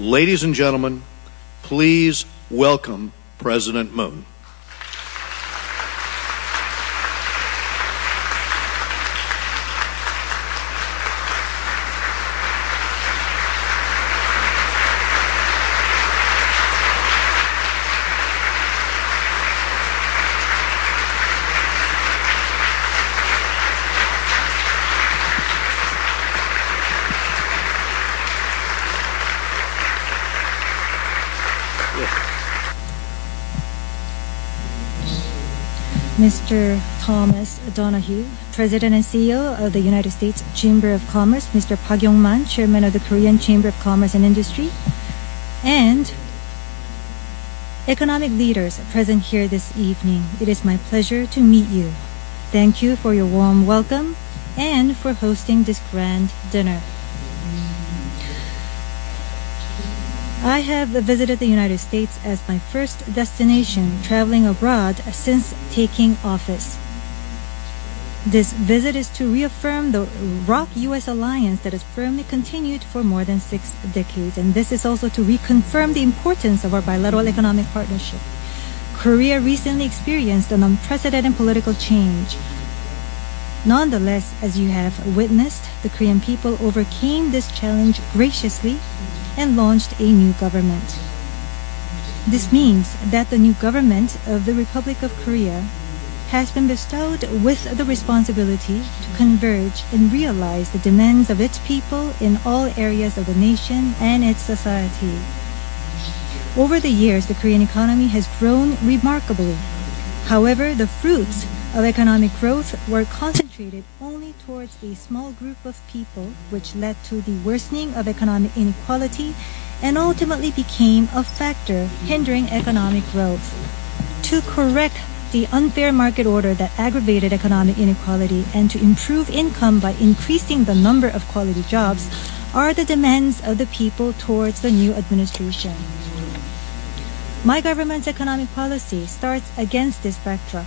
Ladies and gentlemen, please welcome President Moon. Mr. Thomas Donahue, President and CEO of the United States Chamber of Commerce, Mr. Park Yong-man, Chairman of the Korean Chamber of Commerce and Industry, and economic leaders present here this evening. It is my pleasure to meet you. Thank you for your warm welcome and for hosting this grand dinner. I have visited the United States as my first destination traveling abroad since taking office. This visit is to reaffirm the ROK-US alliance that has firmly continued for more than 6 decades, and this is also to reconfirm the importance of our bilateral economic partnership. Korea recently experienced an unprecedented political change. Nonetheless, as you have witnessed, the Korean people overcame this challenge graciously and launched a new government. This means that the new government of the Republic of Korea has been bestowed with the responsibility to converge and realize the demands of its people in all areas of the nation and its society. Over the years, the Korean economy has grown remarkably. However, the fruits of economic growth were concentrated only towards a small group of people, which led to the worsening of economic inequality and ultimately became a factor hindering economic growth. To correct the unfair market order that aggravated economic inequality and to improve income by increasing the number of quality jobs are the demands of the people towards the new administration. My government's economic policy starts against this backdrop.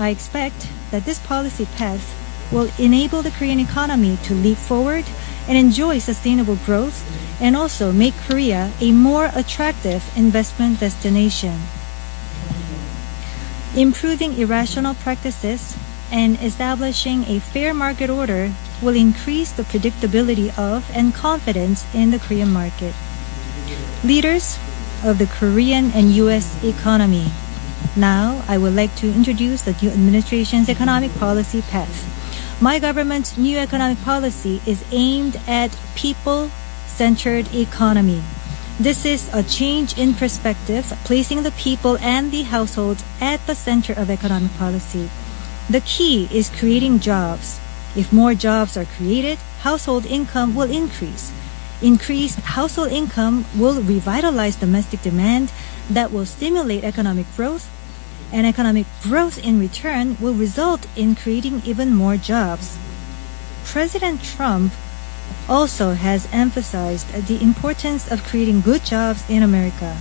I expect that this policy path will enable the Korean economy to leap forward and enjoy sustainable growth and also make Korea a more attractive investment destination. Improving irrational practices and establishing a fair market order will increase the predictability of and confidence in the Korean market. Leaders of the Korean and U.S. economy. Now, I would like to introduce the new administration's economic policy path. My government's new economic policy is aimed at people-centered economy. This is a change in perspective, placing the people and the households at the center of economic policy. The key is creating jobs. If more jobs are created, household income will increase. Increased household income will revitalize domestic demand that will stimulate economic growth, and economic growth in return will result in creating even more jobs. President Trump also has emphasized the importance of creating good jobs in America.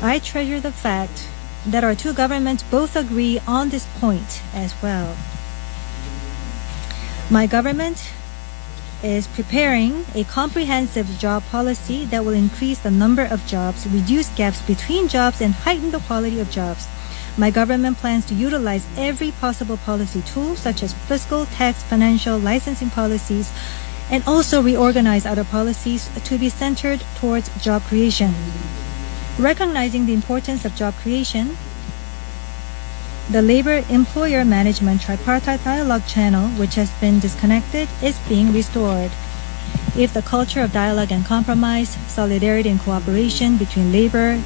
I treasure the fact that our two governments both agree on this point as well. My government is preparing a comprehensive job policy that will increase the number of jobs, reduce gaps between jobs, and heighten the quality of jobs. My government plans to utilize every possible policy tool, such as fiscal, tax, financial, licensing policies, and also reorganize other policies to be centered towards job creation. Recognizing the importance of job creation, the labor-employer management tripartite dialogue channel, which has been disconnected, is being restored. If the culture of dialogue and compromise, solidarity and cooperation between labor,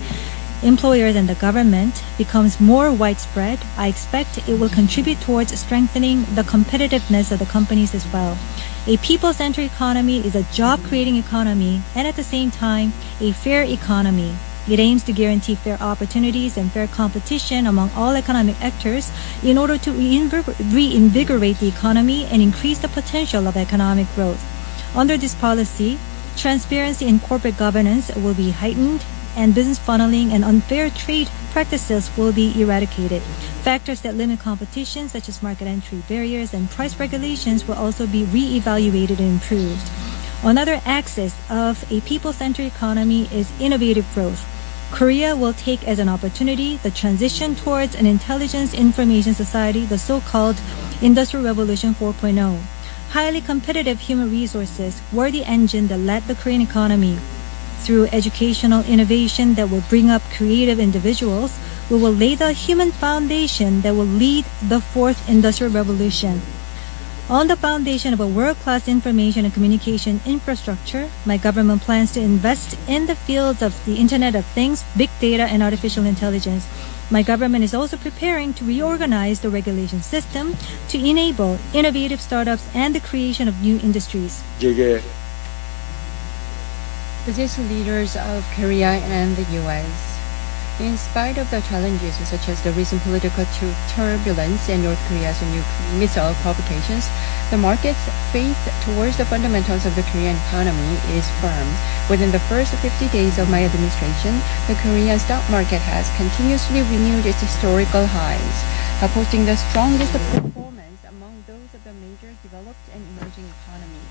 employers, and the government becomes more widespread, I expect it will contribute towards strengthening the competitiveness of the companies as well. A people-centered economy is a job-creating economy and at the same time a fair economy. It aims to guarantee fair opportunities and fair competition among all economic actors in order to reinvigorate the economy and increase the potential of economic growth. Under this policy, transparency in corporate governance will be heightened and business funneling and unfair trade practices will be eradicated. Factors that limit competition, such as market entry barriers and price regulations, will also be re-evaluated and improved. Another axis of a people-centered economy is innovative growth. Korea will take as an opportunity the transition towards an intelligence information society, the so-called Industrial Revolution 4.0. Highly competitive human resources were the engine that led the Korean economy. Through educational innovation that will bring up creative individuals, we will lay the human foundation that will lead the fourth industrial revolution. On the foundation of a world-class information and communication infrastructure, my government plans to invest in the fields of the Internet of Things, big data, and artificial intelligence. My government is also preparing to reorganize the regulation system to enable innovative startups and the creation of new industries. Business leaders of Korea and the U.S. In spite of the challenges such as the recent political turbulence and North Korea's new missile provocations, the market's faith towards the fundamentals of the Korean economy is firm. Within the first 50 days of my administration, the Korean stock market has continuously renewed its historical highs, posting the strongest performance among those of the major developed and emerging economies.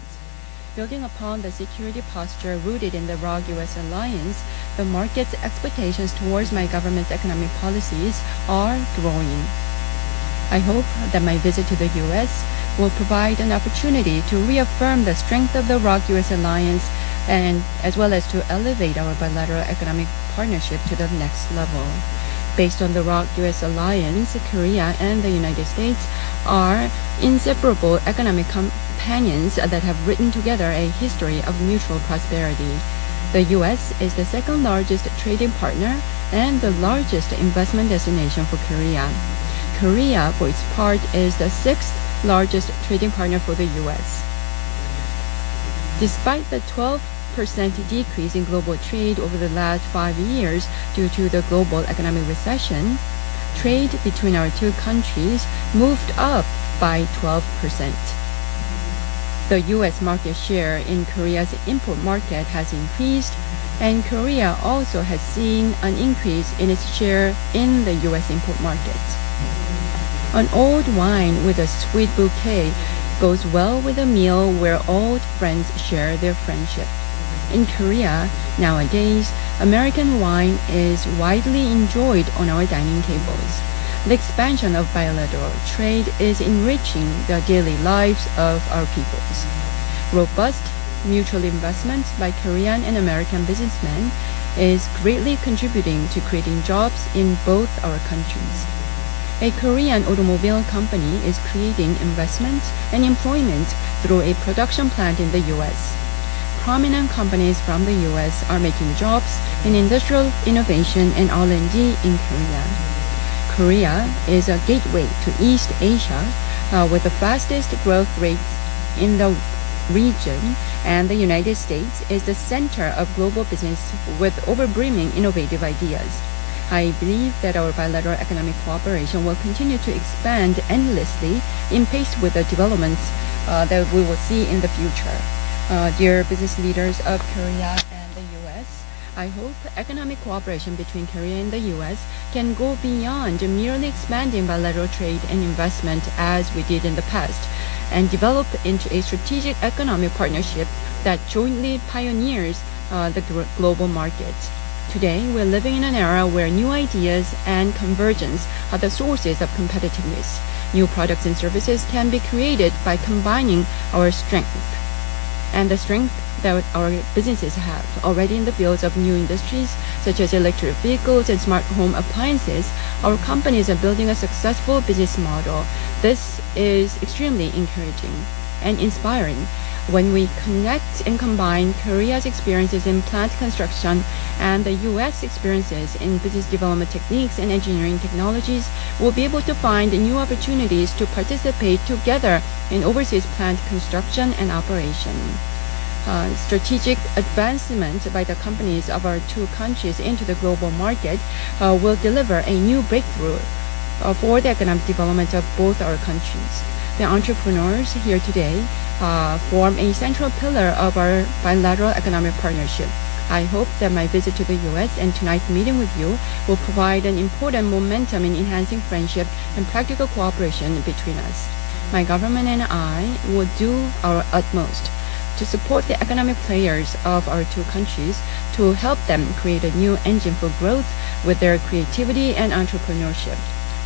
Building upon the security posture rooted in the ROG-US alliance, the market's expectations towards my government's economic policies are growing. I hope that my visit to the U.S. will provide an opportunity to reaffirm the strength of the ROG-US alliance and as well as to elevate our bilateral economic partnership to the next level. Based on the ROG-US alliance, Korea and the United States are inseparable economic companions that have written together a history of mutual prosperity. The U.S. is the second largest trading partner and the largest investment destination for Korea. Korea, for its part, is the sixth largest trading partner for the U.S. Despite the 12% decrease in global trade over the last 5 years due to the global economic recession, trade between our two countries moved up by 12%. The U.S. market share in Korea's import market has increased, and Korea also has seen an increase in its share in the U.S. import market. An old wine with a sweet bouquet goes well with a meal where old friends share their friendship. In Korea, nowadays, American wine is widely enjoyed on our dining tables. The expansion of bilateral trade is enriching the daily lives of our peoples. Robust mutual investment by Korean and American businessmen is greatly contributing to creating jobs in both our countries. A Korean automobile company is creating investment and employment through a production plant in the U.S. Prominent companies from the U.S. are making jobs in industrial innovation and R&D in Korea. Korea is a gateway to East Asia with the fastest growth rates in the region, and the United States is the center of global business with overbrimming innovative ideas. I believe that our bilateral economic cooperation will continue to expand endlessly in pace with the developments that we will see in the future. Dear business leaders of Korea and the U.S., I hope economic cooperation between Korea and the U.S. can go beyond merely expanding bilateral trade and investment as we did in the past, and develop into a strategic economic partnership that jointly pioneers the global market. Today, we're living in an era where new ideas and convergence are the sources of competitiveness. New products and services can be created by combining our strength and the strength that our businesses have already in the fields of new industries such as electric vehicles and smart home appliances. Our companies are building a successful business model. This is extremely encouraging and inspiring. When we connect and combine Korea's experiences in plant construction and the U.S. experiences in business development techniques and engineering technologies, we'll be able to find new opportunities to participate together in overseas plant construction and operation. Strategic advancement by the companies of our two countries into the global market will deliver a new breakthrough for the economic development of both our countries. The entrepreneurs here today form a central pillar of our bilateral economic partnership. I hope that my visit to the U.S. and tonight's meeting with you will provide an important momentum in enhancing friendship and practical cooperation between us. My government and I will do our utmost to support the economic players of our two countries to help them create a new engine for growth with their creativity and entrepreneurship.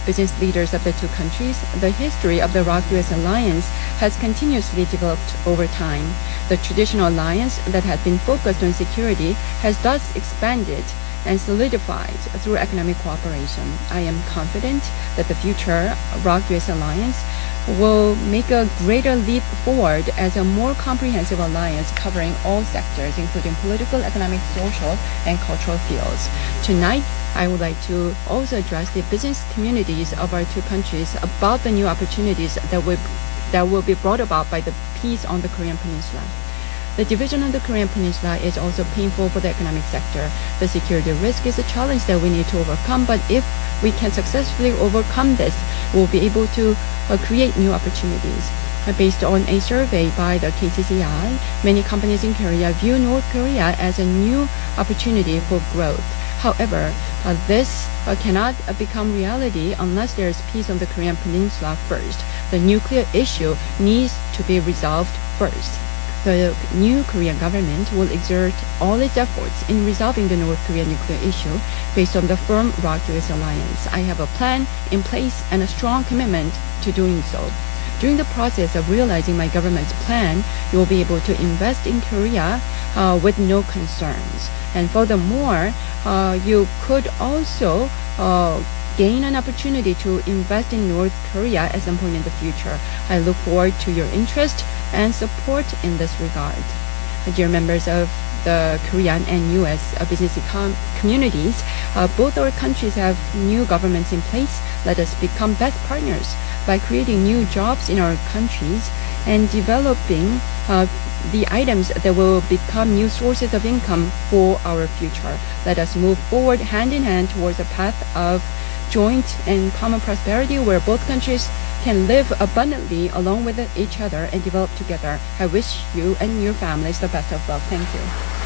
Business leaders of the two countries, the history of the ROK-US alliance has continuously developed over time. The traditional alliance that had been focused on security has thus expanded and solidified through economic cooperation. I am confident that the future ROK-US alliance will make a greater leap forward as a more comprehensive alliance covering all sectors, including political, economic, social, and cultural fields. Tonight, I would like to also address the business communities of our two countries about the new opportunities that will be brought about by the peace on the Korean Peninsula. The division of the Korean Peninsula is also painful for the economic sector. The security risk is a challenge that we need to overcome, but if we can successfully overcome this, we'll be able to create new opportunities. Based on a survey by the KCCI, many companies in Korea view North Korea as a new opportunity for growth. However, this cannot become reality unless there is peace on the Korean Peninsula first. The nuclear issue needs to be resolved first. The new Korean government will exert all its efforts in resolving the North Korean nuclear issue based on the firm ROK-US alliance. I have a plan in place and a strong commitment to doing so. During the process of realizing my government's plan, you will be able to invest in Korea with no concerns. And furthermore, you could also gain an opportunity to invest in North Korea at some point in the future. I look forward to your interest and support in this regard. Dear members of the Korean and U.S. business communities, both our countries have new governments in place. Let us become best partners by creating new jobs in our countries and developing the items that will become new sources of income for our future. Let us move forward hand in hand towards a path of joint and common prosperity where both countries can live abundantly along with each other and develop together. I wish you and your families the best of luck. Thank you.